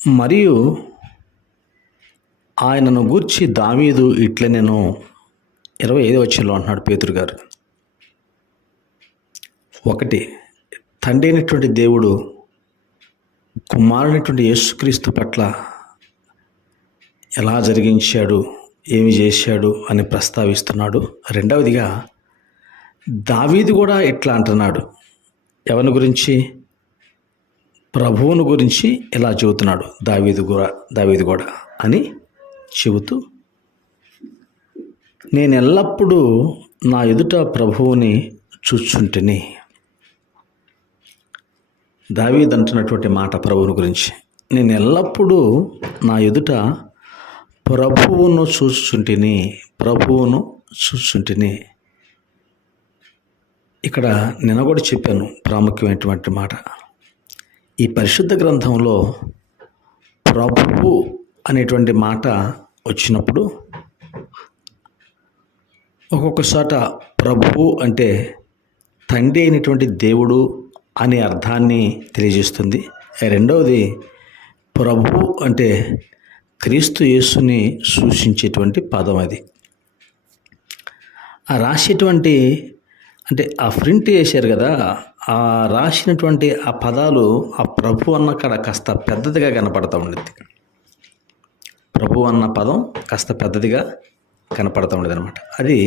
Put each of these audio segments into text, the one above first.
మరియు ఆయనను గూర్చి దావీదు ఇట్లనెను. 25వ వచనంలో అంటున్నాడు పేతురు గారు. 1, తండ్రి అయినటువంటి దేవుడు కుమారుడైనటువంటి యేసుక్రీస్తు పట్ల ఎలా జరిగించాడు, ఏమి చేశాడు అని ప్రస్తావిస్తున్నాడు. రెండవదిగా దావీదు కూడా ఇట్లా అంటున్నాడు. ఎవరి గురించి? ప్రభువును గురించి ఇలా చెబుతున్నాడు దావీదు కూడా అని చెబుతూ, నేను ఎల్లప్పుడూ నా ఎదుట ప్రభువుని చూచుంటిని. దావీదు అంటున్నటువంటి మాట ప్రభువుని గురించి, నేను ఎల్లప్పుడూ నా ఎదుట ప్రభువును చూచుంటిని. ఇక్కడ నేను కూడా చెప్పాను ప్రాముఖ్యమైనటువంటి మాట. ఈ పరిశుద్ధ గ్రంథంలో ప్రభువు అనేటువంటి మాట వచ్చినప్పుడు ఒక్కొక్కసాట ప్రభువు అంటే తండ్రి అయినటువంటి దేవుడు అనే అర్థాన్ని తెలియజేస్తుంది. రెండవది ప్రభువు అంటే క్రీస్తు యేసుని సూచించేటువంటి పదం. అది ఆ రాసేటువంటి అంటే ఆ ప్రింట్ చేశారు కదా, ఆ రాసినటువంటి ఆ పదాలు ఆ ప్రభు అన్న కాడ కాస్త పెద్దదిగా కనపడతా ఉండేది. ప్రభు అన్న పదం కాస్త పెద్దదిగా కనపడతా ఉండేది అనమాట. అది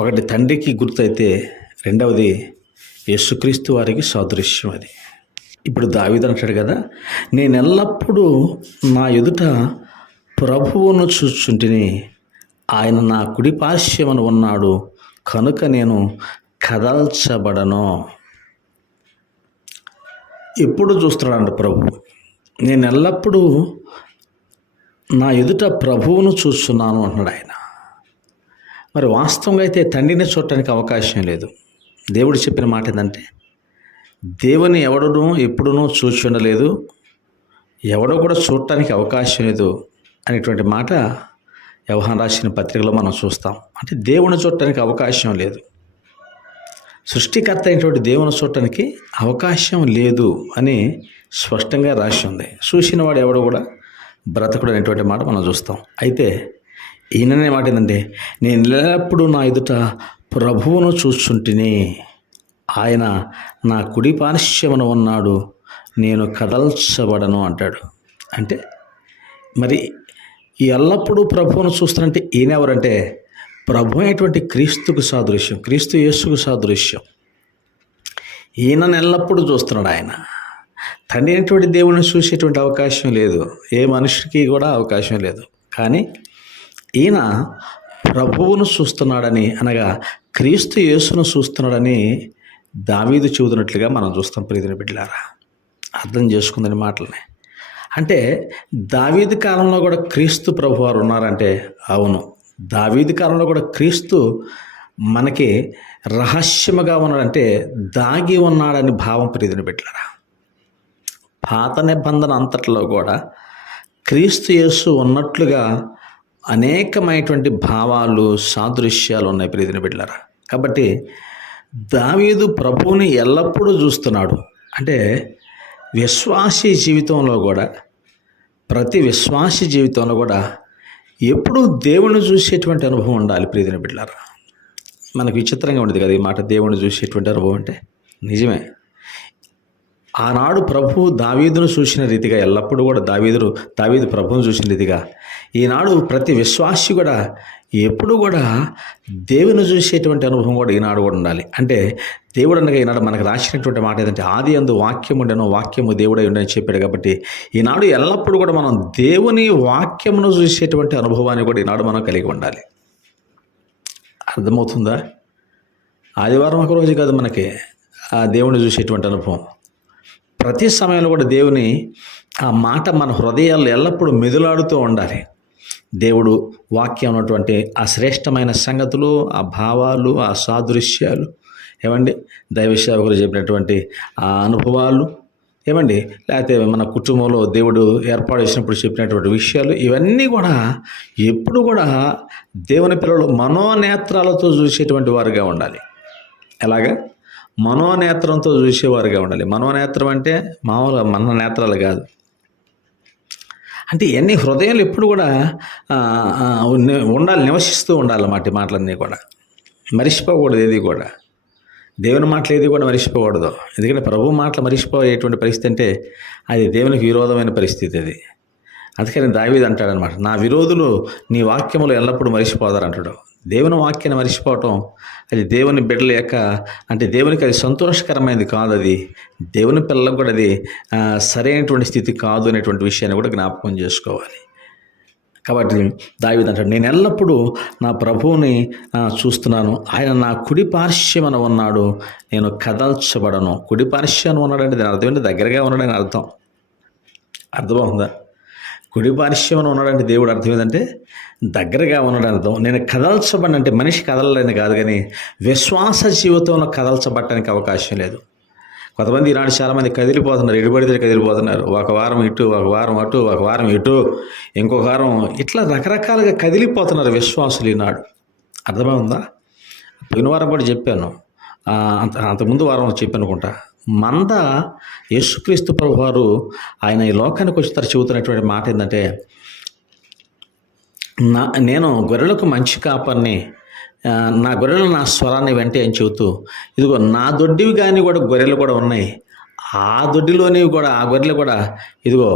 ఒకటి తండ్రికి గుర్తయితే, రెండవది యేసుక్రీస్తు వారికి సాదృశ్యం. అది ఇప్పుడు దావీదు అంటాడు కదా, నేను ఎల్లప్పుడూ నా ఎదుట ప్రభువును చూచుంటిని, ఆయన నా కుడి పార్శ్వమున ఉన్నాడు కనుక నేను కదల్చబడను. ఎప్పుడు చూస్తున్నాడు ప్రభు? నేను ఎల్లప్పుడూ నా ఎదుట ప్రభువును చూస్తున్నాను అంటున్నాడు ఆయన. మరి వాస్తవంగా అయితే తండ్రిని చూడటానికి అవకాశం లేదు. దేవుడు చెప్పిన మాట ఏంటంటే, దేవుని ఎవడనూ ఎప్పుడునూ చూచి ఉండలేదు, ఎవడో కూడా చూడటానికి అవకాశం లేదు అనేటువంటి మాట యోహాను రాసిన పత్రికలో మనం చూస్తాం. అంటే దేవుని చూడటానికి అవకాశం లేదు, సృష్టికర్త అయినటువంటి దేవుని చూడటానికి అవకాశం లేదు అని స్పష్టంగా రాసి ఉంది. చూసిన వాడు ఎవడో కూడా బ్రతకుడు అనేటువంటి మాట మనం చూస్తాం. అయితే ఈయననే మాట ఏంటంటే, నేను ఎల్లప్పుడూ నా ఎదుట ప్రభువును చూచుంటిని, ఆయన నా కుడి పార్శ్వమున ఉన్నాడు, నేను కదల్చబడను అంటాడు. అంటే మరి ఈ ఎల్లప్పుడూ ప్రభువును చూస్తానంటే ఈయన ఎవరంటే, ప్రభు అయినటువంటి క్రీస్తుకు సాదృశ్యం, క్రీస్తు యేసుకు సాదృశ్యం. ఈయనను ఎల్లప్పుడూ చూస్తున్నాడు ఆయన. తండ్రి అయినటువంటి దేవుడిని చూసేటువంటి అవకాశం లేదు, ఏ మనిషికి కూడా అవకాశం లేదు. కానీ ఈయన ప్రభువును చూస్తున్నాడని, అనగా క్రీస్తు యేసును చూస్తున్నాడని దావీదు చెబుతున్నట్లుగా మనం చూస్తాం. ప్రియమైన బిడ్డలారా, అర్థం చేసుకుందని మాటలని. అంటే దావీదు కాలంలో కూడా క్రీస్తు ప్రభువారు ఉన్నారంటే, అవును, దావీదు కాలంలో కూడా క్రీస్తు మనకి రహస్యముగా ఉన్నాడంటే దాగి ఉన్నాడని భావం. ప్రియమైన బిడ్డలారా, పాత నిబంధన అంతట్లో కూడా క్రీస్తు యేసు ఉన్నట్లుగా అనేకమైనటువంటి భావాలు, సాదృశ్యాలు ఉన్నాయి. ప్రియమైన బిడ్డలారా, కాబట్టి దావీదు ప్రభువుని ఎల్లప్పుడూ చూస్తున్నాడు. అంటే విశ్వాసీ జీవితంలో కూడా, ప్రతి విశ్వాసీ జీవితంలో కూడా ఎప్పుడూ దేవుని చూసేటువంటి అనుభవం ఉండాలి. ప్రియమైన బిడ్డలారా, మనకు విచిత్రంగా ఉండేది కదా ఈ మాట, దేవుని చూసేటువంటి అనుభవం అంటే. నిజమే, ఆనాడు ప్రభు దావీదును చూసిన రీతిగా, ఎల్లప్పుడూ కూడా దావీదు ప్రభువును చూసిన రీతిగా, ఈనాడు ప్రతి విశ్వాసి కూడా ఎప్పుడు కూడా దేవుని చూసేటువంటి అనుభవం కూడా ఈనాడు కూడా ఉండాలి. అంటే దేవుడు అనగా ఈనాడు మనకు రాసినటువంటి మాట ఏదంటే, ఆది యందు వాక్యము ఉండెను, వాక్యము దేవుడై ఉండని చెప్పాడు. కాబట్టి ఈనాడు ఎల్లప్పుడూ కూడా మనం దేవుని వాక్యమును చూసేటువంటి అనుభవాన్ని కూడా ఈనాడు మనం కలిగి ఉండాలి. అర్థమవుతుందా? ఆదివారం ఒక రోజు కాదు మనకి ఆ దేవుని చూసేటువంటి అనుభవం. ప్రతి సమయంలో కూడా దేవుని ఆ మాట మన హృదయాల్లో ఎల్లప్పుడూ మెదులాడుతూ ఉండాలి. దేవుడు వాక్యం ఉన్నటువంటి ఆ శ్రేష్టమైన సంగతులు, ఆ భావాలు, ఆ సాదృశ్యాలు, ఏమండి, దైవ సేవకులు చెప్పినటువంటి ఆ అనుభవాలు, ఏమండి, లేకపోతే మన కుటుంబంలో దేవుడు ఏర్పాటు చేసినప్పుడు చెప్పినటువంటి విషయాలు, ఇవన్నీ కూడా ఎప్పుడు కూడా దేవుని పిల్లలు మనోనేత్రాలతో చూసేటువంటి వారుగా ఉండాలి. ఎలాగా? మనోనేత్రంతో చూసేవారుగా ఉండాలి. మనోనేత్రం అంటే మామూలుగా మన నేత్రాలు కాదు, అంటే ఇవన్నీ హృదయంలో ఎప్పుడు కూడా ఆ, ఆ, ఉండాలి, నివసిస్తూ ఉండాలన్నమాట ఈ మాటలన్నీ కూడా. మరిచిపోకూడదు ఏది కూడా, దేవుని మాటలు ఏది కూడా మరిచిపోకూడదు. ఎందుకంటే ప్రభు మాటలు మరిచిపోయేటువంటి పరిస్థితి అంటే అది దేవునికి విరోధమైన పరిస్థితి అది. అందుకని దావీదు అంటాడనమాట, నా విరోధులు నీ వాక్యములు ఎల్లప్పుడూ మరిచిపోతారు అంటాడు. దేవుని వాక్యాన్ని మరిచిపోవటం అది దేవుని బిడ్డల యొక్క, అంటే దేవునికి అది సంతోషకరమైనది కాదు. అది దేవుని పిల్లలకు కూడా అది సరైనటువంటి స్థితి కాదు అనేటువంటి విషయాన్ని కూడా జ్ఞాపకం చేసుకోవాలి. కాబట్టి దావీదు అంటాడు, నేను ఎల్లప్పుడూ నా ప్రభువుని చూస్తున్నాను, ఆయన నా కుడి పార్శ్వమున ఉన్నాడు, నేను కదల్చబడను. కుడి పార్శ్వమున ఉన్నాడంటే దాని అర్థం ఏంటి? దగ్గరగా ఉన్నాడని అర్థం. అర్థమవుతుందా? కుడి పార్శ్వమున ఉన్నాడంటే దేవుడు అర్థం ఏంటంటే దగ్గరగా ఉన్నాడని అర్థం. నేను కదల్చబడిన అంటే మనిషి కదలలేని కాదు, కానీ విశ్వాస జీవితంలో కదల్చబడటానికి అవకాశం లేదు. కొంతమంది ఈనాడు చాలామంది కదిలిపోతున్నారు, ఎడుబడితే కదిలిపోతున్నారు. ఒక వారం ఇటు, ఒక వారం అటు, ఒక వారం ఇటు, ఇంకొక వారం ఇట్లా రకరకాలుగా కదిలిపోతున్నారు విశ్వాసులు ఈనాడు. అర్థమవుందా? పోయిన వారం కూడా చెప్పాను, అంతకుముందు వారం చెప్పాను అనుకుంటా. మంద యేసుక్రీస్తు ప్రభు వారు ఆయన ఈ లోకానికి వచ్చిన చెబుతున్నటువంటి మాట ఏంటంటే, నేను గొర్రెలకు మంచి కాపర్ని, నా గొర్రెలు నా స్వరాన్ని వెంటే అని చెబుతూ, ఇదిగో నా దొడ్డివి కానీ కూడా గొర్రెలు కూడా ఉన్నాయి, ఆ దొడ్డిలోనివి కూడా, ఆ గొర్రెలు కూడా ఇదిగో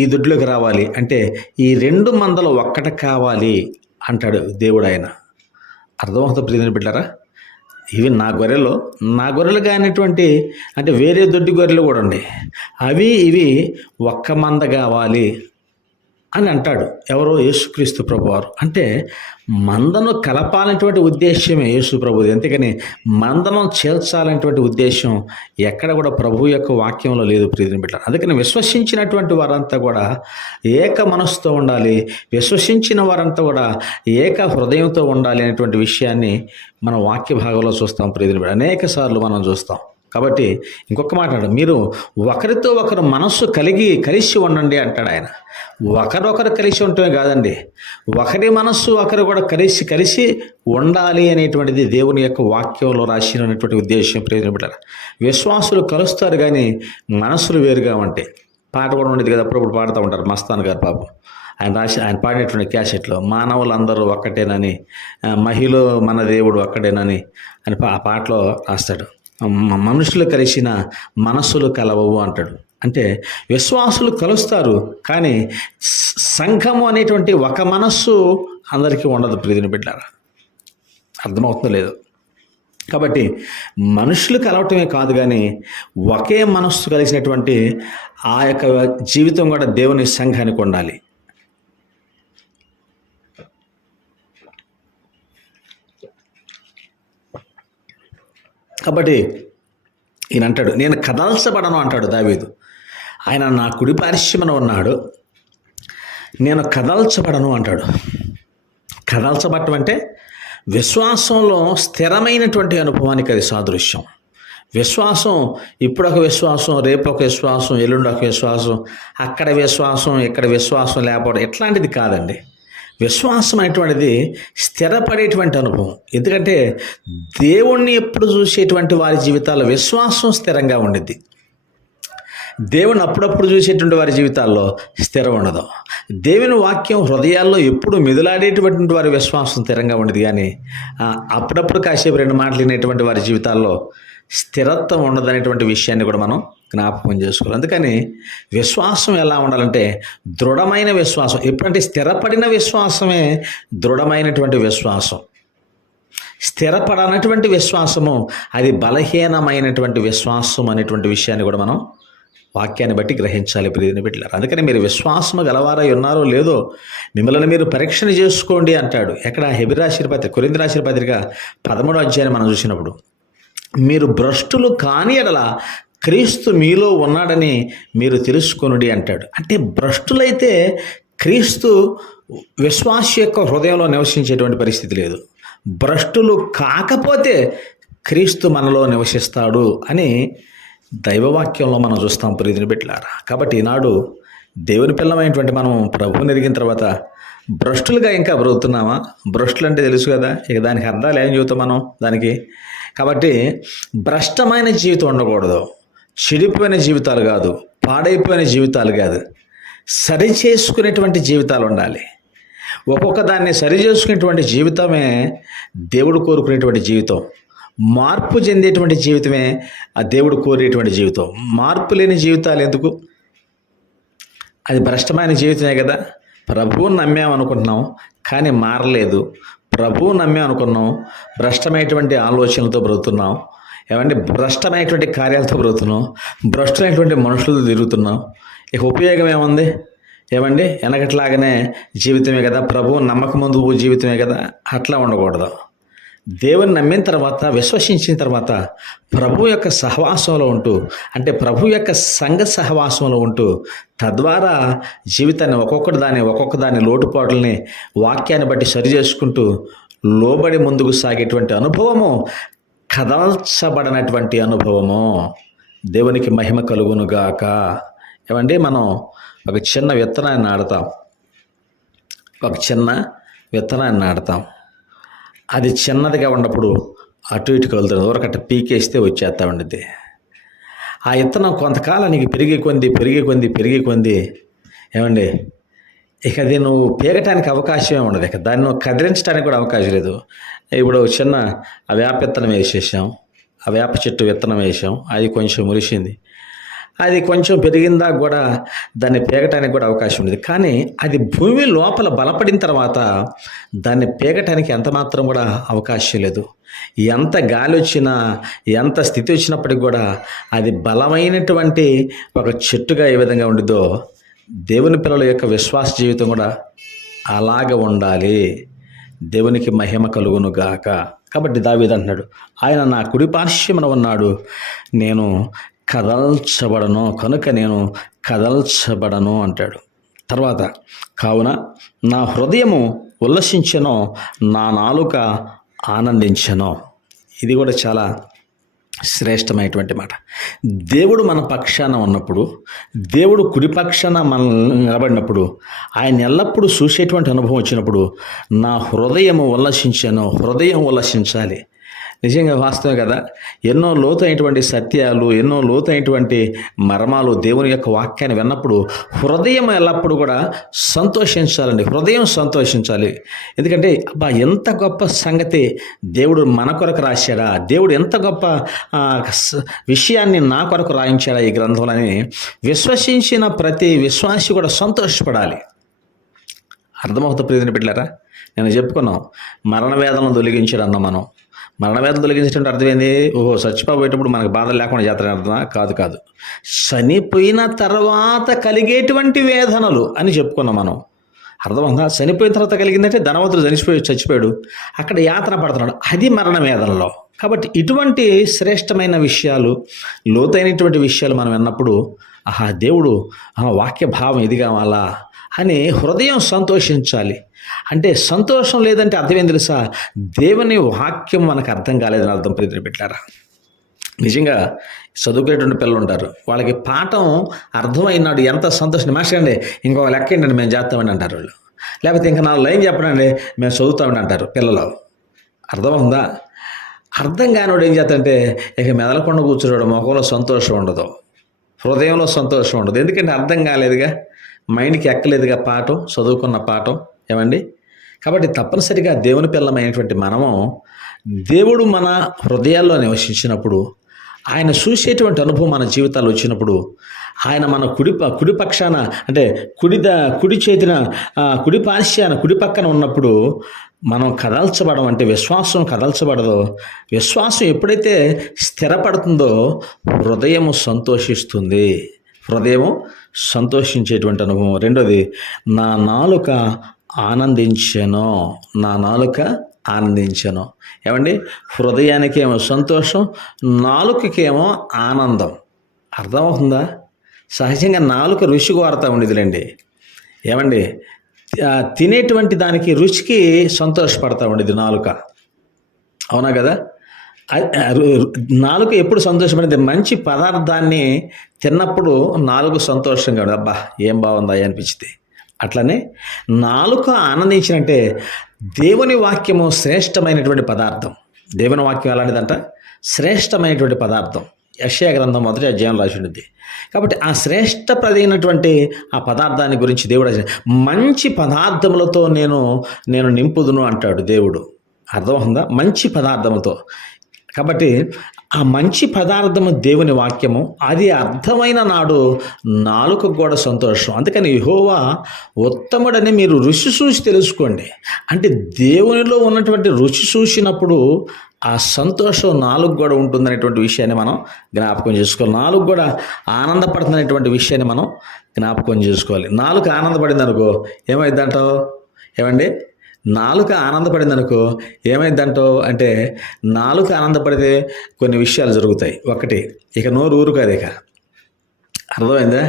ఈ దొడ్డిలోకి రావాలి అంటే ఈ రెండు మందలు ఒక్కట కావాలి అంటాడు దేవుడు ఆయన. అర్థమవుతుంది ప్రియమైన బిడ్డారా? ఇవి నా గొర్రెలు కానిటువంటి, అంటే వేరే దొడ్డి గొర్రెలు కూడా ఉన్నాయి, అవి ఇవి ఒక్క మంద కావాలి అని అంటాడు. ఎవరో? యేసుక్రీస్తు ప్రభువారు. అంటే మందను కలపాలనేటువంటి ఉద్దేశమే యేసు ప్రభుది. అంతేకాని మందను చేర్చాలనేటువంటి ఉద్దేశం ఎక్కడ కూడా ప్రభు యొక్క వాక్యంలో లేదు ప్రియమైన బిడ్డ. అందుకని విశ్వసించినటువంటి వారంతా కూడా ఏక మనసుతో ఉండాలి, విశ్వసించిన వారంతా కూడా ఏక హృదయంతో ఉండాలి అనేటువంటి విషయాన్ని మనం వాక్య భాగంలో చూస్తాం ప్రియమైన బిడ్డ. అనేక సార్లు మనం చూస్తాం. కాబట్టి ఇంకొక మాట, మీరు ఒకరితో ఒకరు మనస్సు కలిసి ఉండండి అంటాడు ఆయన. ఒకరొకరు కలిసి ఉండటమే కాదండి, ఒకరి మనస్సు ఒకరు కూడా కలిసి ఉండాలి అనేటువంటిది దేవుని యొక్క వాక్యంలో రాసినటువంటి ఉద్దేశం. ప్రియమైన విశ్వాసులు కలుస్తారు కానీ మనస్సులు వేరుగా ఉంటాయి. పాట కూడా ఉండేది కదా, అప్పుడప్పుడు పాడుతూ ఉంటారు మస్తాన్ గారు పాపం. ఆయన పాడినటువంటి క్యాసెట్లో మానవులందరూ ఒక్కటేనని, మహిళ మన దేవుడు ఒక్కటేనని అని ఆ పాటలో రాస్తాడు. మనుషులు కలిసిన మనస్సులు కలవవు అంటాడు. అంటే విశ్వాసులు కలుస్తారు కానీ సంఘము అనేటువంటి ఒక మనస్సు అందరికీ ఉండదు ప్రియమైన బిడ్డలారా. అర్థమవుతుందో లేదు? కాబట్టి మనుషులు కలవటమే కాదు కానీ ఒకే మనస్సు కలిసినటువంటి ఆ యొక్క జీవితం కూడా దేవుని సంఘానికి ఉండాలి. కాబట్టి ఈయన అంటాడు, నేను కదల్చబడను అంటాడు దావీదు. ఆయన నా కుడి పార్శ్వమున ఉన్నాడు, నేను కదల్చబడను అంటాడు. కదల్చబడటం అంటే విశ్వాసంలో స్థిరమైనటువంటి అనుభవానికి అది సాదృశ్యం. విశ్వాసం ఇప్పుడు ఒక విశ్వాసం, రేపు ఒక విశ్వాసం, ఎల్లుండి ఒక విశ్వాసం, అక్కడ విశ్వాసం, ఇక్కడ విశ్వాసం లేకపోవడం ఇట్లాంటిది కాదండి. విశ్వాసం అనేటువంటిది స్థిరపడేటువంటి అనుభవం. ఎందుకంటే దేవుణ్ణి ఎప్పుడు చూసేటువంటి వారి జీవితాల్లో విశ్వాసం స్థిరంగా ఉండిద్ది. దేవుని అప్పుడప్పుడు చూసేటువంటి వారి జీవితాల్లో స్థిరం ఉండదు. దేవుని వాక్యం హృదయాల్లో ఎప్పుడు మెదులాడేటువంటి వారి విశ్వాసం స్థిరంగా ఉండదు. కానీ అప్పుడప్పుడు కాసేపు రెండు మాటలు వినేటువంటి వారి జీవితాల్లో స్థిరత్వం ఉండదనేటువంటి విషయాన్ని కూడా మనం జ్ఞాపకం చేసుకోవాలి. అందుకని విశ్వాసం ఎలా ఉండాలంటే దృఢమైన విశ్వాసం. ఎప్పుడంటే స్థిరపడిన విశ్వాసమే దృఢమైనటువంటి విశ్వాసం. స్థిరపడనటువంటి విశ్వాసము అది బలహీనమైనటువంటి విశ్వాసం అనేటువంటి విషయాన్ని కూడా మనం వాక్యాన్ని బట్టి గ్రహించాలి ప్రియమైన బిడ్డలారా. అందుకని మీరు విశ్వాసము గలవారై ఉన్నారో లేదో మిమ్మల్ని మీరు పరీక్షణ చేసుకోండి అంటాడు. ఎక్కడ? హెబ్రీ రాసిన పత్రిక, కొరింథీ రాసిన పత్రిక 13వ అధ్యాయాన్ని మనం చూసినప్పుడు, మీరు భ్రష్టులు కాని ఎడల క్రీస్తు మీలో ఉన్నాడని మీరు తెలుసుకొనుడి అంటాడు. అంటే భ్రష్టులైతే క్రీస్తు విశ్వాస యొక్క హృదయంలో నివసించేటువంటి పరిస్థితి లేదు. భ్రష్టులు కాకపోతే క్రీస్తు మనలో నివసిస్తాడు అని దైవవాక్యంలో మనం చూస్తాం ప్రియమైన బిడ్డలారా. కాబట్టి ఈనాడు దేవుని పిల్లమైనటువంటి మనం ప్రభువుని ఎరిగిన తర్వాత భ్రష్టులుగా ఇంకా బ్రతుకుతున్నామా? భ్రష్టులు అంటే తెలుసు కదా, ఇక దానికి అర్థాలు ఏం చెబుతాం మనం దానికి. కాబట్టి భ్రష్టమైన జీవితం ఉండకూడదు, చెడిపోయిన జీవితాలు కాదు, పాడైపోయిన జీవితాలు కాదు, సరి చేసుకునేటువంటి జీవితాలు ఉండాలి. ఒక్కొక్క దాన్ని సరి చేసుకునేటువంటి జీవితమే దేవుడు కోరుకునేటువంటి జీవితం. మార్పు చెందేటువంటి జీవితమే ఆ దేవుడు కోరేటువంటి జీవితం. మార్పు లేని జీవితాలు ఎందుకు? అది భ్రష్టమైన జీవితమే కదా. ప్రభువుని నమ్మామనుకుంటున్నాం కానీ మారలేదు. ప్రభువుని నమ్మామనుకున్నాం, భ్రష్టమైనటువంటి ఆలోచనలతో బ్రతుకుతున్నాం. ఏమంటే భ్రష్టమైనటువంటి కార్యాలతో బ్రతుకుతున్నాం, భ్రష్టమైనటువంటి మనుషులతో తిరుగుతున్నాం. ఇక ఉపయోగం ఏముంది? ఏమండి వెనకట్లాగానే జీవితమే కదా, ప్రభువు నమ్మకం ముందు జీవితమే కదా. అట్లా ఉండకూడదు. దేవుని నమ్మిన తర్వాత, విశ్వసించిన తర్వాత ప్రభు యొక్క సహవాసంలో ఉంటూ, అంటే ప్రభు యొక్క సంఘ సహవాసంలో ఉంటూ, తద్వారా జీవితాన్ని ఒక్కొక్క దాని లోటుపాట్లని వాక్యాన్ని బట్టి సరి చేసుకుంటూ లోబడి ముందుకు సాగేటువంటి అనుభవము కదల్చబడినటువంటి అనుభవము. దేవునికి మహిమ కలుగునుగాక. ఏమండి మనం ఒక చిన్న విత్తనాన్ని నాడతాం. అది చిన్నదిగా ఉన్నప్పుడు అటు ఇటు కలుగుతుంది. ఊరకట్ట పీకేస్తే వచ్చేస్తా ఉండేది. ఆ విత్తనం కొంతకాలానికి పెరిగి కొంది ఏమండి ఇక అది నువ్వు పీగటానికి అవకాశమే ఉండదు. ఇక దాన్ని నువ్వు కదిలించడానికి కూడా అవకాశం లేదు. ఇప్పుడు చిన్న ఆ వేప విత్తనం వేసేసాం, ఆ వేప చెట్టు విత్తనం వేసాం, అది కొంచెం మురిసింది. అది కొంచెం పెరిగిందా కూడా దాన్ని పీగటానికి కూడా అవకాశం ఉండేది. కానీ అది భూమి లోపల బలపడిన తర్వాత దాన్ని పీగటానికి ఎంత మాత్రం కూడా అవకాశం లేదు. ఎంత గాలి వచ్చినా, ఎంత స్థితి వచ్చినప్పటికి కూడా అది బలమైనటువంటి ఒక చెట్టుగా ఏ విధంగా ఉండిద్దో దేవుని పిల్లల యొక్క విశ్వాస జీవితం కూడా అలాగ ఉండాలి. దేవునికి మహిమ కలుగును గాక. కాబట్టి దావీదు అంటున్నాడు, ఆయన నా కుడి పార్శ్వమున ఉన్నాడు, నేను కదల్చబడను, కనుక నేను కదల్చబడను అంటాడు. తర్వాత కావున నా హృదయము ఉల్లసించెనో, నా నాలుక ఆనందించెనో. ఇది కూడా చాలా శ్రేష్టమైనటువంటి మాట. దేవుడు మన పక్షాన ఉన్నప్పుడు, దేవుడు కుడి పక్షాన మనం నిలబడినప్పుడు, ఆయన ఎల్లప్పుడూ చూసేటువంటి అనుభవం వచ్చినప్పుడు నా హృదయము ఉల్లసించెను. హృదయం ఉల్లసించాలి. నిజంగా వాస్తవం కదా. ఎన్నో లోతైనటువంటి సత్యాలు, ఎన్నో లోతైనటువంటి మర్మాలు దేవుని యొక్క వాక్యాన్ని విన్నప్పుడు హృదయం ఎల్లప్పుడూ కూడా సంతోషించాలండి. హృదయం సంతోషించాలి. ఎందుకంటే అబ్బా ఎంత గొప్ప సంగతి దేవుడు మన కొరకు రాశాడా, దేవుడు ఎంత గొప్ప విషయాన్ని నా కొరకు రాయించాడా ఈ గ్రంథంలోని విశ్వసించిన ప్రతి విశ్వాసి కూడా సంతోషపడాలి. అర్థమవుతుంది ప్రియమైన బిడ్డలారా. నేను చెప్పుకున్నాం, మరణ వేదనను తొలగించాడు అన్న మనం. మరణవేదన తొలగించేటువంటి అర్థం ఏంది? ఓహో చచ్చిపోయేటప్పుడు మనకు బాధలు లేకుండా చేస్తారని అర్థమా? కాదు. చనిపోయిన తర్వాత కలిగేటువంటి వేదనలు అని చెప్పుకున్నాం మనం. అర్థమవుతుందా? చనిపోయిన తర్వాత కలిగిందంటే ధనవంతుడు చచ్చిపోయాడు, అక్కడ యాతన పడుతున్నాడు, అది మరణ వేదనలో. కాబట్టి ఇటువంటి శ్రేష్టమైన విషయాలు, లోతైనటువంటి విషయాలు మనం విన్నప్పుడు ఆహా దేవుడు వాక్య భావం ఇది కావాలా అని హృదయం సంతోషించాలి. అంటే సంతోషం లేదంటే అర్థం ఏం తెలుసా? దేవుని వాక్యం మనకు అర్థం కాలేదని అర్థం. ప్రియమైన బిడ్డలారా, నిజంగా చదువుకునేటువంటి పిల్లలు ఉంటారు, వాళ్ళకి పాఠం అర్థమైనాడు ఎంత సంతోషం. మాస్టర్ అండి ఇంకొక లెక్క ఏంటండి మేము చేస్తామని అంటారు వాళ్ళు. లేకపోతే ఇంకా 4 లైన్ చెప్పడండి మేము చదువుతామని అంటారు పిల్లలు. అర్థమవుందా? అర్థం కానివాడు ఏం చేస్తాడంటే ఇక మెదలకుండా కూర్చున్నాడు, ముఖంలో సంతోషం ఉండదు, హృదయంలో సంతోషం ఉండదు. ఎందుకంటే అర్థం కాలేదుగా, మైండ్కి ఎక్కలేదుగా పాఠం, చదువుకున్న పాఠం. ఏమండి? కాబట్టి తప్పనిసరిగా దేవుని పిల్లమైనటువంటి మనము దేవుడు మన హృదయాల్లో నివసించినప్పుడు, ఆయన చూసేటువంటి అనుభవం మన జీవితాలు వచ్చినప్పుడు, ఆయన మన కుడి పక్షాన అంటే కుడి చేతిన కుడి పార్శ్వాన కుడి పక్కన ఉన్నప్పుడు మనం కదల్చబడం. అంటే విశ్వాసం కదల్చబడదో, విశ్వాసం ఎప్పుడైతే స్థిరపడుతుందో హృదయము సంతోషిస్తుంది. హృదయము సంతోషించేటువంటి అనుభవం. రెండోది, నా నాలుక ఆనందించెను. నా నాలుక ఆనందించెను. ఏమండి? హృదయానికేమో సంతోషం, నాలుకకేమో ఆనందం. అర్థమవుతుందా? సహజంగా నాలుక రుచి కోరుతూ ఉండేదిలేండి. ఏమండి? తినేటువంటి దానికి రుచికి సంతోషపడతా ఉండేది నాలుక. అవునా కదా? నాలుక ఎప్పుడు సంతోషపడింది? మంచి పదార్థాన్ని తిన్నప్పుడు నాలుగు సంతోషంగా ఉండదు. అబ్బా ఏం బాగుందా అనిపించింది. అట్లనే నాలుక ఆనందించినంటే దేవుని వాక్యము శ్రేష్టమైనటువంటి పదార్థం. దేవుని వాక్యం ఎలాంటిదంట? శ్రేష్టమైనటువంటి పదార్థం. యెషయా గ్రంథం 1వ అధ్యాయం రాసి ఉంటుంది. కాబట్టి ఆ శ్రేష్టప్రదైనటువంటి ఆ పదార్థాన్ని గురించి దేవుడు మంచి పదార్థములతో నేను నింపుదును అంటాడు దేవుడు. అర్థమవుతుందా? మంచి పదార్థముతో. కాబట్టి ఆ మంచి పదార్థము దేవుని వాక్యము, అది అర్థమైన నాడు నాలుకకు కూడా సంతోషం. అందుకని యెహోవా ఉత్తముడని మీరు రుచి చూసి తెలుసుకోండి. అంటే దేవునిలో ఉన్నటువంటి రుచి చూసినప్పుడు ఆ సంతోషం నాలుగు కూడా ఉంటుందనేటువంటి విషయాన్ని మనం జ్ఞాపకం చేసుకోవాలి. నాలుగు కూడా ఆనందపడుతున్నటువంటి విషయాన్ని మనం జ్ఞాపకం చేసుకోవాలి. నాలుగు ఆనందపడింది అనుకో ఏమైందంటావు? ఏమండి, నాలుక ఆనందపడింది అనుకో ఏమైందంటావు అంటే, నాలుక ఆనందపడితే కొన్ని విషయాలు జరుగుతాయి. ఒకటి, ఇక నోరు ఊరుకాదు. ఇక అర్థమైందా?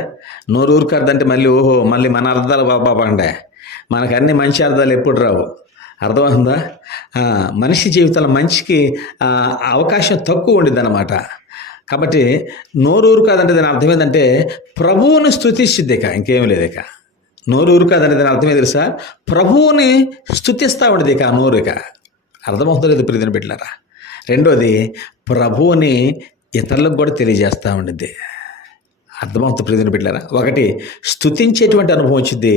నోరు ఊరుకాదంటే మళ్ళీ మన అర్థాలు బాబా అంటే మనకు అన్ని మంచి అర్థాలు ఎప్పుడు రావు. అర్థమవుతుందా? మనిషి జీవితంలో మంచికి అవకాశం తక్కువ ఉండిద్ది అన్నమాట. కాబట్టి నోరు ఊరుకాదంటే దాని అర్థం ఏంటంటే ప్రభువుని స్తుతిస్తుంది. ఇంకేం లేదు. నోరు ఊరుకాదంటే దాని అర్థమే తెలుసా? ప్రభువుని స్తుతిస్తూ ఉండేది ఆ నోరు. అర్థమవుతుంది లేదు ప్రియమైన బిడ్డలారా? రెండోది, ప్రభువుని ఇతరులకు కూడా తెలియజేస్తూ ఉండిద్ది. అర్థమవుతుంది ప్రియమైన బిడ్డలారా? ఒకటి, స్తుతించేటువంటి అనుభవం వచ్చింది.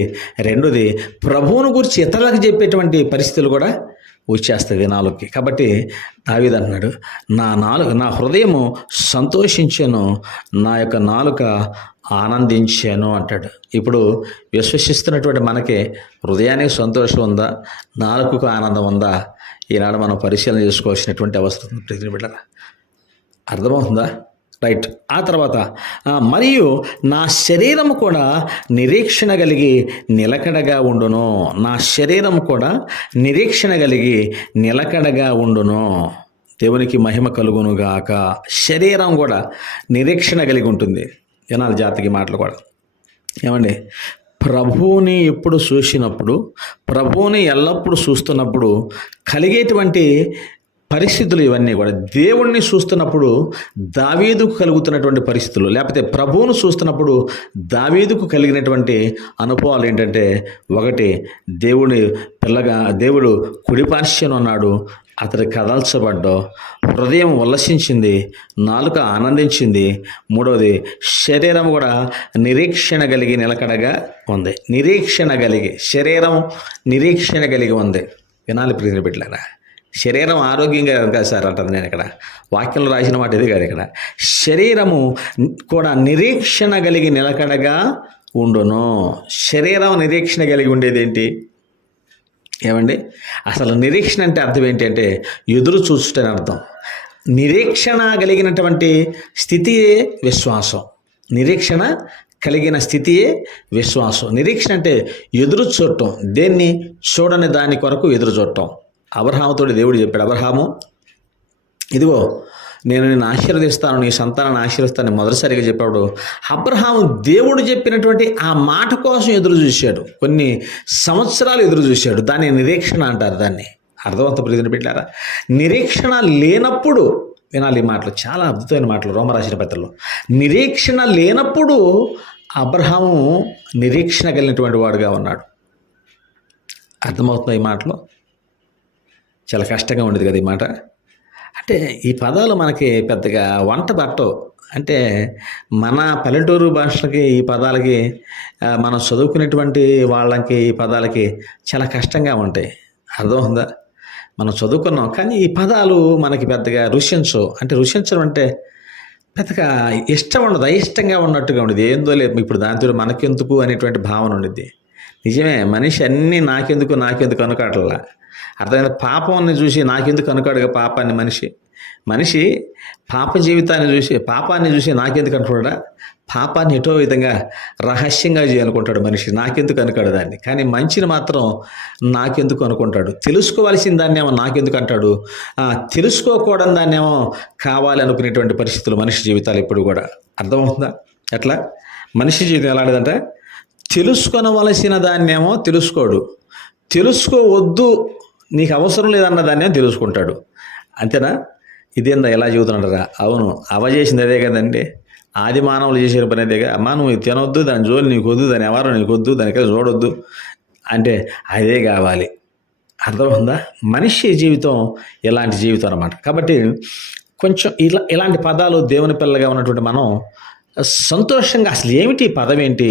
రెండోది, ప్రభువుని గురించి ఇతరులకు చెప్పేటువంటి పరిస్థితులు కూడా వచ్చేస్తుంది నాలుగుకి. కాబట్టి దావీదు అంటున్నాడు, నా హృదయము సంతోషించాను, నా యొక్క నాలుక ఆనందించాను అంటాడు. ఇప్పుడు విశ్వసిస్తున్నటువంటి మనకి హృదయానికి సంతోషం ఉందా, నాలుకకు ఆనందం ఉందా? ఈనాడు మనం పరిశీలన చేసుకోవాల్సినటువంటి అవసరం ఉంది ప్రియమైన బిడ్డలారా. అర్థమవుతుందా? రైట్. ఆ తర్వాత మరియు నా శరీరము కూడా నిరీక్షణ కలిగి నిలకడగా ఉండును. నా శరీరం కూడా నిరీక్షణ కలిగి నిలకడగా ఉండును. దేవునికి మహిమ కలుగునుగాక. శరీరం కూడా నిరీక్షణ కలిగి ఉంటుంది. జనాల జాతికి మాటలు కూడా ఏమండి, ప్రభువుని ఎప్పుడు చూసినప్పుడు, ప్రభువుని ఎల్లప్పుడూ చూస్తున్నప్పుడు కలిగేటువంటి పరిస్థితులు ఇవన్నీ కూడా దేవుణ్ణి చూస్తున్నప్పుడు దావీదుకు కలుగుతున్నటువంటి పరిస్థితులు, లేకపోతే ప్రభువును చూస్తున్నప్పుడు దావీదుకు కలిగినటువంటి అనుభవాలు ఏంటంటే, ఒకటి, దేవుని పిల్లగా దేవుడు కుడిపార్శ్వన ఉన్నాడు, అతడు కదల్చబడ్డా, హృదయం ఉల్లసించింది, నాలుక ఆనందించింది. మూడవది, శరీరం కూడా నిరీక్షణ కలిగి నిలకడగా ఉంది. నిరీక్షణ కలిగి శరీరం నిరీక్షణ కలిగి ఉంది. వినాలి ప్రియమైన బిడ్డలారా, శరీరం ఆరోగ్యంగా కాదు సార్ అంటుంది. నేను ఇక్కడ వాక్యంలో రాసిన మాట ఇది కాదు. ఇక్కడ శరీరము కూడా నిరీక్షణ కలిగి నిలకడగా ఉండును. శరీరం నిరీక్షణ కలిగి ఉండేది ఏంటి? ఏమండి, అసలు నిరీక్షణ అంటే అర్థం ఏంటి అంటే ఎదురు చూచుటని అర్థం. నిరీక్షణ కలిగినటువంటి స్థితియే విశ్వాసం. నిరీక్షణ కలిగిన స్థితియే విశ్వాసం. నిరీక్షణ అంటే ఎదురు చూడటం, దేన్ని చూడని దాని కొరకు ఎదురు చూడటం. అబ్రహాముతోటి దేవుడు చెప్పాడు, అబ్రహాము ఇదిగో నేను నిన్ను ఆశీర్వదిస్తాను, నీ సంతానాన్ని ఆశీర్వదిస్తాను మొదటిసారిగా చెప్పాడు. అబ్రహాము దేవుడు చెప్పినటువంటి ఆ మాట కోసం ఎదురు చూశాడు. కొన్ని సంవత్సరాలు ఎదురు చూశాడు. దాన్ని నిరీక్షణ అంటారు. దాన్ని అర్థవంత ప్రియమైన బిడ్డలారా, నిరీక్షణ లేనప్పుడు, వినాలి ఈ మాటలు, చాలా అద్భుతమైన మాటలు రోమరాసిన పత్రికలో. నిరీక్షణ లేనప్పుడు అబ్రహాము నిరీక్షణ కలిగినటువంటి వాడుగా ఉన్నాడు. అర్థమవుతుంది ఈ మాటలో? చాలా కష్టంగా ఉండేది కదా ఈ మాట. అంటే ఈ పదాలు మనకి పెద్దగా వంట పట్టవు. అంటే మన పల్లెటూరు భాషలకి ఈ పదాలకి, మనం చదువుకునేటువంటి వాళ్ళకి ఈ పదాలకి చాలా కష్టంగా ఉంటాయి. అర్థమవుతుందా? మనం చదువుకున్నాం కానీ ఈ పదాలు మనకి పెద్దగా రుచించవు. అంటే రుచించడం అంటే పెద్దగా ఇష్టం ఉండదు, అయిష్టంగా ఉన్నట్టుగా ఉండేది. ఏందో లేదు ఇప్పుడు దాంతో మనకెందుకు అనేటువంటి భావన ఉండేది. నిజమే, మనిషి అన్నీ నాకెందుకు అనుకోవట్లా. అర్థమైనా? పాపాన్ని చూసి నాకెందుకు అనుకోడుగా పాపాన్ని. మనిషి పాప పాపాన్ని చూసి నాకెందుకు అనుకోడా? పాపాన్ని ఎటో విధంగా రహస్యంగా చేయాలనుకుంటాడు మనిషి. నాకెందుకు అనుకోడు దాన్ని. కానీ మంచిని మాత్రం నాకెందుకు అనుకుంటాడు. తెలుసుకోవాల్సిన దాన్నేమో నాకెందుకు అంటాడు. తెలుసుకోకూడని దాన్నేమో కావాలి అనుకునేటువంటి పరిస్థితులు మనిషి జీవితాలు ఎప్పుడు కూడా. అర్థమవుతుందా? ఎట్లా మనిషి జీవితం ఎలాంటిదంటే, తెలుసుకొనవలసిన దాన్నేమో తెలుసుకోడు, తెలుసుకోవద్దు నీకు అవసరం లేదన్న దాన్నేమో తెలుసుకుంటాడు. అంతేనా? ఇదేందా ఎలా చెబుతున్నాడరా? అవును, అవ చేసింది అదే కదండి. ఆది మానవులు చేసిన పని అదేగా. అమ్మా నువ్వు తినొద్దు, దాని జోలు నీకు వద్దు, దాని ఎవరో నీకు వద్దు, దానికైనా చూడొద్దు అంటే అదే కావాలి. అర్థమవుతుందా? మనిషి జీవితం ఎలాంటి జీవితం అన్నమాట. కాబట్టి కొంచెం ఇలాంటి పదాలు దేవుని పిల్లగా ఉన్నటువంటి మనం సంతోషంగా అసలు ఏమిటి ఈ పదం ఏంటి,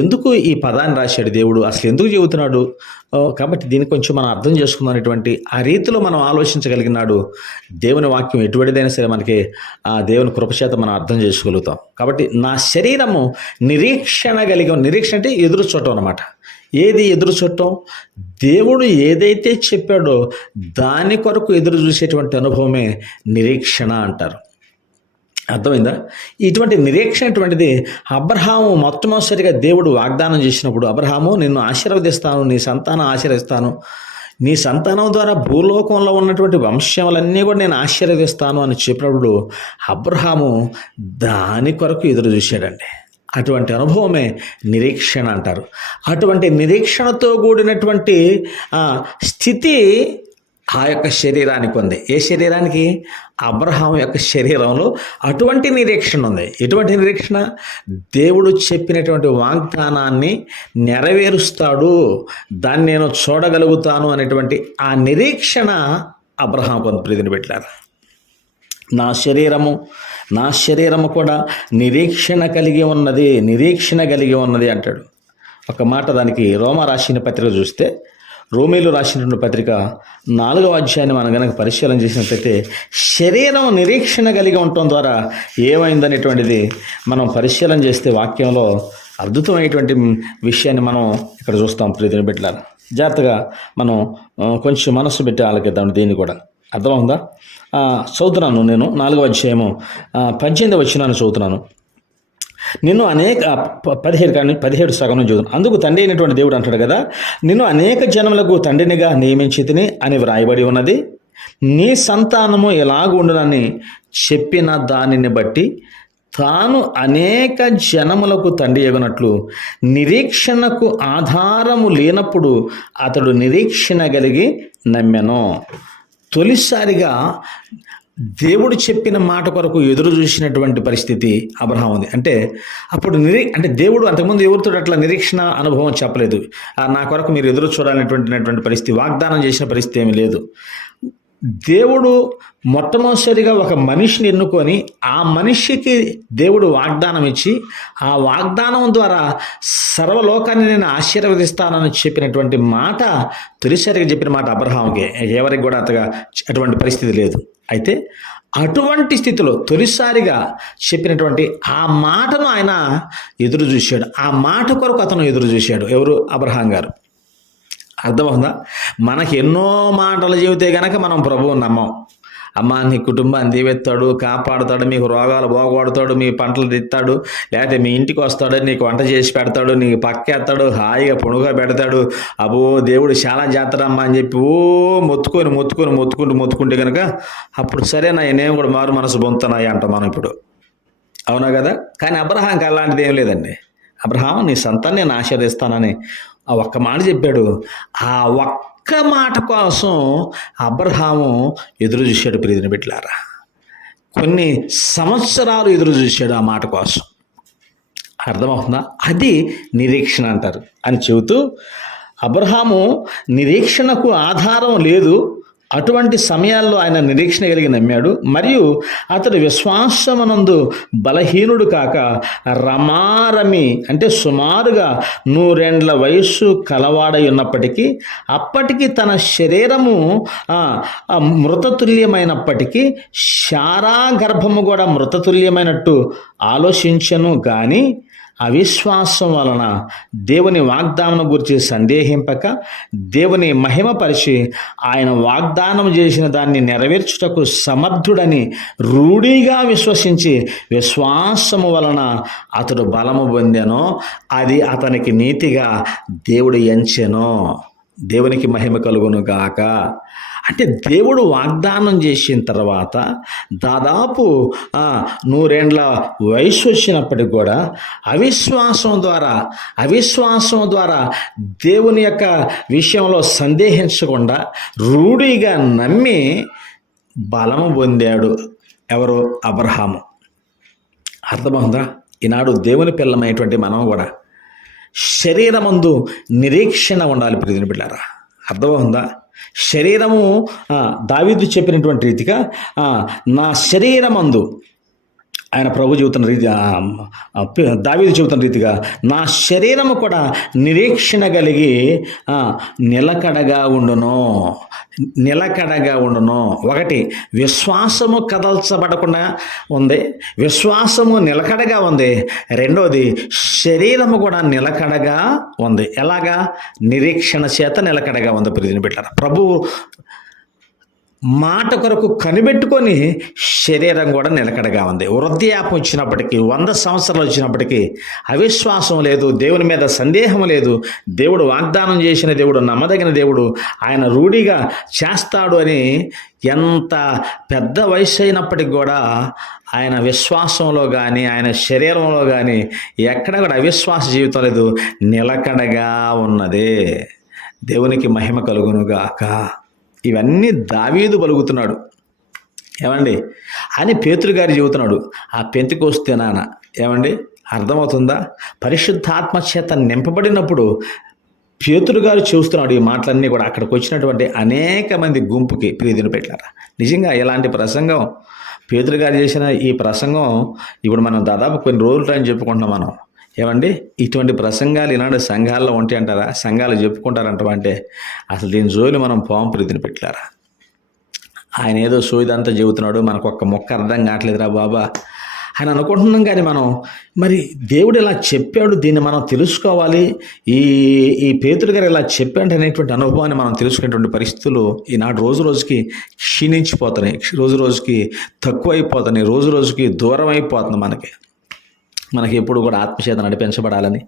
ఎందుకు ఈ పదాన్ని రాశాడు దేవుడు, అసలు ఎందుకు చెబుతున్నాడు, కాబట్టి దీన్ని కొంచెం మనం అర్థం చేసుకున్నటువంటి ఆ రీతిలో మనం ఆలోచించగలిగినాడు దేవుని వాక్యం ఎటువంటిదైనా సరే మనకి ఆ దేవుని కృపచేత మనం అర్థం చేసుకోగలుగుతాం. కాబట్టి నా శరీరము నిరీక్షణ నిరీక్షణ అంటే ఎదురు చూడటం అన్నమాట. ఏది ఎదురు చూడటం? దేవుడు ఏదైతే చెప్పాడో దాని కొరకు ఎదురు చూసేటువంటి అనుభవమే నిరీక్షణ అంటారు. అర్థమైందా? ఇటువంటి నిరీక్షణ అటువంటిది అబ్రహాము మొట్టమొదటిసారిగా దేవుడు వాగ్దానం చేసినప్పుడు, అబ్రహాము నిన్ను ఆశీర్వదిస్తాను, నీ సంతానం ఆశీర్వదిస్తాను, నీ సంతానం ద్వారా భూలోకంలో ఉన్నటువంటి వంశములన్నీ కూడా నేను ఆశీర్వదిస్తాను అని చెప్పినప్పుడు అబ్రహాము దాని కొరకు ఎదురు చూశాడండి. అటువంటి అనుభవమే నిరీక్షణ అంటారు. అటువంటి నిరీక్షణతో కూడినటువంటి స్థితి ఆ యొక్క శరీరానికి ఉంది. ఏ శరీరానికి? అబ్రహాం యొక్క శరీరంలో అటువంటి నిరీక్షణ ఉంది. ఎటువంటి నిరీక్షణ? దేవుడు చెప్పినటువంటి వాగ్దానాన్ని నెరవేరుస్తాడు, దాన్ని నేను చూడగలుగుతాను అనేటువంటి ఆ నిరీక్షణ అబ్రహాం కొంత ప్రీతిని పెట్టారు. నా శరీరము కూడా నిరీక్షణ కలిగి ఉన్నది అంటాడు. ఒక మాట దానికి రోమా రాసిన పత్రిక చూస్తే, రోమీలు రాసినటువంటి పత్రిక 4వ అధ్యాయాన్ని మనం కనుక పరిశీలన చేసినట్లయితే శరీరం నిరీక్షణ కలిగి ఉండటం ద్వారా ఏమైందనేటువంటిది మనం పరిశీలన చేస్తే వాక్యంలో అద్భుతమైనటువంటి విషయాన్ని మనం ఇక్కడ చూస్తాం. ప్రీతిని పెట్టాలి, జాగ్రత్తగా మనం కొంచెం మనస్సు పెట్టి ఆలకిద్దాం. దీన్ని కూడా అర్థమవుందా? చదువుతున్నాను నేను 4వ అధ్యాయము 18వ వచనాన్ని చదువుతున్నాను. నిన్ను అనేక 17 సగం నుంచి చదువుతున్నాను. అందుకు తండ్రి అయినటువంటి దేవుడు అంటాడు కదా, నిన్ను అనేక జనములకు తండ్రినిగా నియమించితిని అని వ్రాయబడి ఉన్నది. నీ సంతానము ఎలాగుండునని చెప్పిన దానిని బట్టి తాను అనేక జనములకు తండ్రి ఎగునట్లు నిరీక్షణకు ఆధారము లేనప్పుడు అతడు నిరీక్షణ కలిగి నమ్మెను. తొలిసారిగా దేవుడు చెప్పిన మాట కొరకు ఎదురు చూసినటువంటి పరిస్థితి అబ్రహాం ఉంది. అంటే అప్పుడు అంటే దేవుడు అంతకుముందు ఎవరితో అట్లా నిరీక్షణ అనుభవం చెప్పలేదు. నా కొరకు మీరు ఎదురు చూడాలనేటువంటి పరిస్థితి, వాగ్దానం చేసిన పరిస్థితి ఏమీ లేదు. దేవుడు మొట్టమొదటిసారిగా ఒక మనిషిని ఎన్నుకొని ఆ మనిషికి దేవుడు వాగ్దానం ఇచ్చి ఆ వాగ్దానం ద్వారా సర్వలోకాన్ని నేను ఆశీర్వదిస్తానని చెప్పినటువంటి మాట తొలిసారిగా చెప్పిన మాట అబ్రహాంకే. ఎవరికి కూడా అటువంటి పరిస్థితి లేదు. అయితే అటువంటి స్థితిలో తొలిసారిగా చెప్పినటువంటి ఆ మాటను ఆయన ఎదురు చూశాడు. ఆ మాట కొరకు అతను ఎదురు చూశాడు. ఎవరు? అబ్రహాం గారు. అర్థమవుతుందా? మనకి ఎన్నో మాటలు చెబితే గనక మనం ప్రభువుని నమ్మం. అమ్మ నీ కుటుంబాన్ని దీవెత్తాడు, కాపాడుతాడు, మీకు రోగాలు పోగొడతాడు, మీ పంటలు తెస్తాడు, లేకపోతే మీ ఇంటికి వస్తాడు, నీకు వంట చేసి పెడతాడు, నీకు పక్కేస్తాడు, హాయిగా పొడుగా పెడతాడు, అబ్బో దేవుడు చాలా చేస్తాడమ్మా అని చెప్పి మొత్తుకుంటే కనుక అప్పుడు సరే నేను కూడా మారు మనసు పొందుతున్నాయి అంటాం మనం ఇప్పుడు. అవునా కదా? కానీ అబ్రహాంకి అలాంటిది ఏం లేదండి. అబ్రహాం నీ సంతాన్ని నేను ఆశీర్వదిస్తానని ఆ ఒక్క మాట చెప్పాడు. ఆ ఒక్క మాట కోసం అబ్రహాము ఎదురు చూశాడు. ప్రియని బిడ్డలారా, కొన్ని సంవత్సరాలు ఎదురు చూశాడు ఆ మాట కోసం. అర్థమవుతుందా? అది నిరీక్షణ అంటారు అని చెబుతూ అబ్రహాము నిరీక్షణకు ఆధారం లేదు, అటువంటి సమయాల్లో ఆయన నిరీక్షణ కలిగి నమ్మాడు. మరియు అతడు విశ్వాసమునందు బలహీనుడు కాక రమారమి అంటే సుమారుగా 100 ఏండ్ల వయస్సు కలవాడై ఉన్నప్పటికీ అప్పటికి తన శరీరము మృతతుల్యమైనప్పటికీ శారా గర్భము కూడా మృతతుల్యమైనట్టు ఆలోచించను గాని అవిశ్వాసం వలన దేవుని వాగ్దానం గురించి సందేహింపక దేవుని మహిమపరిచి ఆయన వాగ్దానం చేసిన దాన్ని నెరవేర్చుటకు సమర్థుడని రూఢిగా విశ్వసించి విశ్వాసము వలన అతడు బలము పొందెను. అది అతనికి నీతిగా దేవుడు ఎంచెను. దేవునికి మహిమ కలుగును గాక. అంటే దేవుడు వాగ్దానం చేసిన తర్వాత దాదాపు 100 ఏండ్ల వయసు వచ్చినప్పటికి కూడా అవిశ్వాసం ద్వారా దేవుని యొక్క విషయంలో సందేహించకుండా రూఢిగా నమ్మి బలము పొందాడు. ఎవరు? అబ్రహాము. అర్థమవుందా? ఈనాడు దేవుని పిల్లమైనటువంటి మనం కూడా శరీరమందు నిరీక్షణ ఉండాలి. ప్రియమైన బిడ్డలారా, అర్థమవుందా? శరీరము దావీదు చెప్పినటువంటి రీతిగా నా శరీరమందు, ఆయన ప్రభు చెబుతున్న రీతి, దావీదు చెబుతున్న రీతిగా నా శరీరము కూడా నిరీక్షణ కలిగి నిలకడగా ఉండును. ఒకటి, విశ్వాసము కదల్చబడకుండా ఉంది, విశ్వాసము నిలకడగా ఉంది. రెండోది, శరీరము కూడా నిలకడగా ఉంది. ఎలాగా? నిరీక్షణ చేత నిలకడగా ఉంది. ప్రియమైన బిడ్డలారా, ప్రభు మాట కొరకు కనిపెట్టుకొని శరీరం కూడా నిలకడగా ఉంది. వృద్ధాప్యం వచ్చినప్పటికీ, 100 సంవత్సరాలు వచ్చినప్పటికీ అవిశ్వాసం లేదు, దేవుని మీద సందేహం లేదు. దేవుడు వాగ్దానం చేసిన దేవుడు, నమ్మదగిన దేవుడు, ఆయన రూఢిగా చేస్తాడు అని ఎంత పెద్ద వయసు అయినప్పటికి కూడా ఆయన విశ్వాసంలో కానీ, ఆయన శరీరంలో కానీ ఎక్కడ కూడా అవిశ్వాస జీవితం లేదు, నిలకడగా ఉన్నదే. దేవునికి మహిమ కలుగునుగాక. ఇవన్నీ దావీదు పలుకుతున్నాడు. ఏమండి అని పేతురు గారు చెబుతున్నాడు. ఆ పెంతెకొస్తేనాన ఏమండి అర్థమవుతుందా? పరిశుద్ధాత్మ చేత నింపబడినప్పుడు పేతురు గారు చూస్తున్నాడు ఈ మాటలన్నీ కూడా. అక్కడికి వచ్చినటువంటి అనేక మంది గుంపుకి ప్రియదిన పెట్టారా. నిజంగా ఇలాంటి ప్రసంగం పేతురు గారు చేసిన ఈ ప్రసంగం ఇప్పుడు మనం దాదాపు కొన్ని రోజులు టైం చెప్పుకుంటున్నాం మనం. ఏమండి ఇటువంటి ప్రసంగాలు ఈనాడు సంఘాల్లో ఉంటాయి అంటారా? సంఘాలు చెప్పుకుంటారంటావా? అంటే అసలు దీని జోలి మనం పోం ప్రీతిని పెట్టారా. ఆయన ఏదో సోయిదంతా చెబుతున్నాడు, మనకు ఒక్క మొక్క అర్థం కావట్లేదురా బాబా అని అనుకుంటున్నాం. కానీ మనం మరి దేవుడు ఇలా చెప్పాడు, దీన్ని మనం తెలుసుకోవాలి, ఈ పేతురు గారు ఇలా చెప్పాడు అనేటువంటి అనుభవాన్ని మనం తెలుసుకునేటువంటి పరిస్థితులు ఈనాడు రోజు రోజుకి క్షీణించిపోతున్నాయి, రోజు రోజుకి తక్కువైపోతున్నాయి, రోజు రోజుకి దూరం అయిపోతుంది. మనకి ఎప్పుడు కూడా ఆత్మచేత నడిపించబడాలని,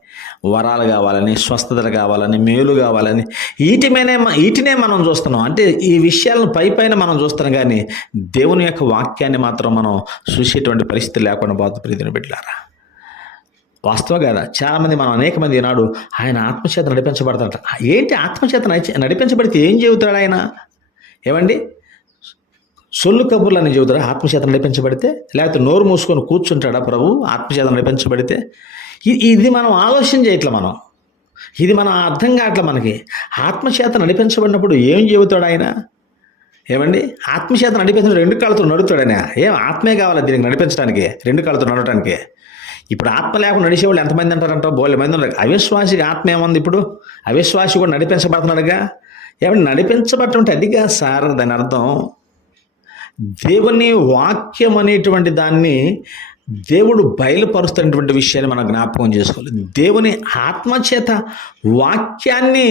వరాలు కావాలని, స్వస్థతలు కావాలని, మేలు కావాలని వీటినే మనం చూస్తున్నాం. అంటే ఈ విషయాలను పైన మనం చూస్తున్నాం, కానీ దేవుని యొక్క వాక్యాన్ని మాత్రం మనం చూసేటువంటి పరిస్థితి లేకుండా పోతుంది. ప్రియమైన బిడ్డలారా, వాస్తవం కదా. చాలామంది మనం అనేక మంది ఈనాడు ఆయన ఆత్మచేత నడిపించబడతాడట. ఏంటి ఆత్మచేత నడిపించబడితే ఏం చెబుతాడు ఆయన? ఏమండి సొల్లు కబుర్లు అని చెబుతారా ఆత్మచేత నడిపించబడితే? లేకపోతే నోరు మూసుకొని కూర్చుంటాడా ప్రభు ఆత్మచేత నడిపించబడితే? ఇది మనం ఆలోచన చేయట్లే, ఇది మనం అర్థం కావట్లే. మనకి ఆత్మచేత నడిపించబడినప్పుడు ఏం చెబుతాడు ఆయన? ఏమండి ఆత్మచేత నడిపించడం 2 కాళ్ళతో నడుతాడు ఆయన. ఏం ఆత్మే కావాలి దీనికి నడిపించడానికి, 2 కాళ్ళతో నడవడానికి? ఇప్పుడు ఆత్మ లేకుండా నడిచేవాళ్ళు ఎంతమంది అంటారంట? బోళ్ళ మంది ఉన్నారు. అవిశ్వాసికి ఆత్మ ఏముంది? ఇప్పుడు అవిశ్వాసి కూడా నడిపించబడుతున్నాడుగా. ఏమంటే నడిపించబడటం అంటే అదిగా సార్, దాని అర్థం దేవుని వాక్యం అనేటువంటి దాన్ని దేవుడు బయలుపరుస్తున్నటువంటి విషయాన్ని మనం జ్ఞాపకం చేసుకోవాలి. దేవుని ఆత్మచేత వాక్యాన్ని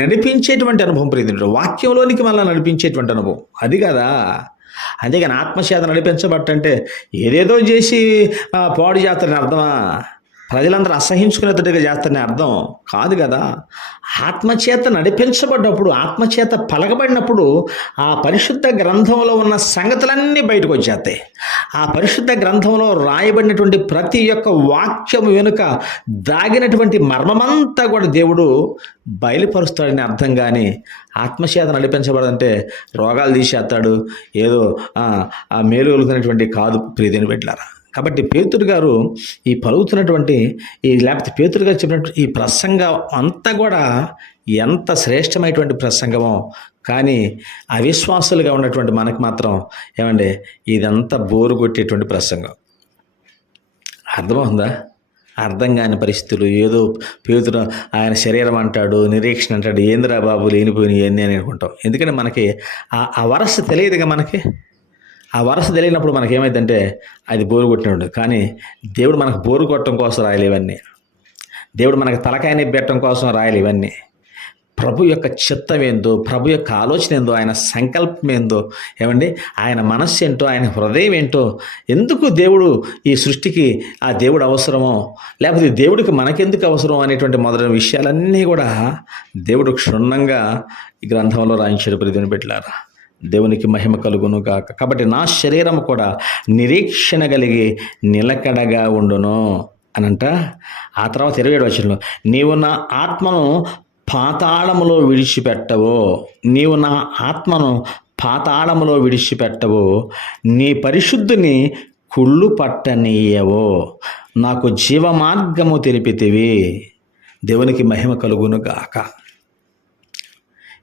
నడిపించేటువంటి అనుభవం ప్రియమిత్రులారా, వాక్యంలోనికి మళ్ళీ నడిపించేటువంటి అనుభవం అది కదా. అంతేగాని ఆత్మచేత నడిపించబట్టంటే ఏదేదో చేసి పాడు చేస్తారని అర్థమా? ప్రజలందరూ అసహించుకునేటట్టుగా చేస్తారని అర్థం కాదు కదా. ఆత్మచేత నడిపించబడ్డప్పుడు, ఆత్మచేత పలకబడినప్పుడు ఆ పరిశుద్ధ గ్రంథంలో ఉన్న సంగతులన్నీ బయటకు వచ్చేస్తాయి. ఆ పరిశుద్ధ గ్రంథంలో రాయబడినటువంటి ప్రతి ఒక్క వాక్యం వెనుక దాగినటువంటి మర్మమంతా కూడా దేవుడు బయలుపరుస్తాడని అర్థం. కానీ ఆత్మచేత నడిపించబడంటే రోగాలు తీసేస్తాడు, ఏదో ఆ మేలు కలుగుతున్నటువంటి కాదు ప్రియమైన బిడ్డలారా. కాబట్టి పేతురు గారు ఈ పలుకుతున్నటువంటి లేకపోతే పేతురు గారు చెప్పినట్టు ఈ ప్రసంగం అంతా కూడా ఎంత శ్రేష్టమైనటువంటి ప్రసంగమో, కానీ అవిశ్వాసులుగా ఉన్నటువంటి మనకు మాత్రం ఏమండి ఇదంతా బోరు కొట్టేటువంటి ప్రసంగం. అర్థమవుతుందా? అర్థం కాని పరిస్థితులు. ఏదో పేతురు ఆయన శరీరం అంటాడు, నిరీక్షణ అంటాడు, ఏందిరా బాబు లేనిపోయినాయి ఇవన్నీ అని అనుకుంటాం. ఎందుకంటే మనకి ఆ వరస తెలియదుగా. మనకి ఆ వరస తెలియనప్పుడు మనకేమైందంటే అది బోరు కొట్టినట్టు. కానీ దేవుడు మనకు బోరు కొట్టడం కోసం రాయలు ఇవన్నీ. దేవుడు మనకు తలకాయని పెట్టడం కోసం రాయలు ఇవన్నీ. ప్రభు యొక్క చిత్తం ఏందో, ప్రభు యొక్క ఆలోచన ఏందో, ఆయన సంకల్పం ఏందో, ఏమండి ఆయన మనస్సు ఏంటో, ఆయన హృదయం ఏంటో, ఎందుకు దేవుడు ఈ సృష్టికి ఆ దేవుడు అవసరమో, లేకపోతే దేవుడికి మనకెందుకు అవసరం అనేటువంటి మొదలైన విషయాలన్నీ కూడా దేవుడు క్షుణ్ణంగా ఈ గ్రంథంలో రాయించాడు. ప్రియమైన బిడ్డలారా, దేవునికి మహిమ కలుగును గాక. కాబట్టి నా శరీరం కూడా నిరీక్షణ కలిగి నిలకడగా ఉండును అనంట. ఆ తర్వాత 27వ వచనంలో, నీవు నా ఆత్మను పాతాళములో విడిచిపెట్టవో, నీవు నా ఆత్మను పాతాళములో విడిచిపెట్టవో, నీ పరిశుద్ధుని కుళ్ళు పట్టనీయవో, నాకు జీవమార్గము తెలిపితివి. దేవునికి మహిమ కలుగును గాక.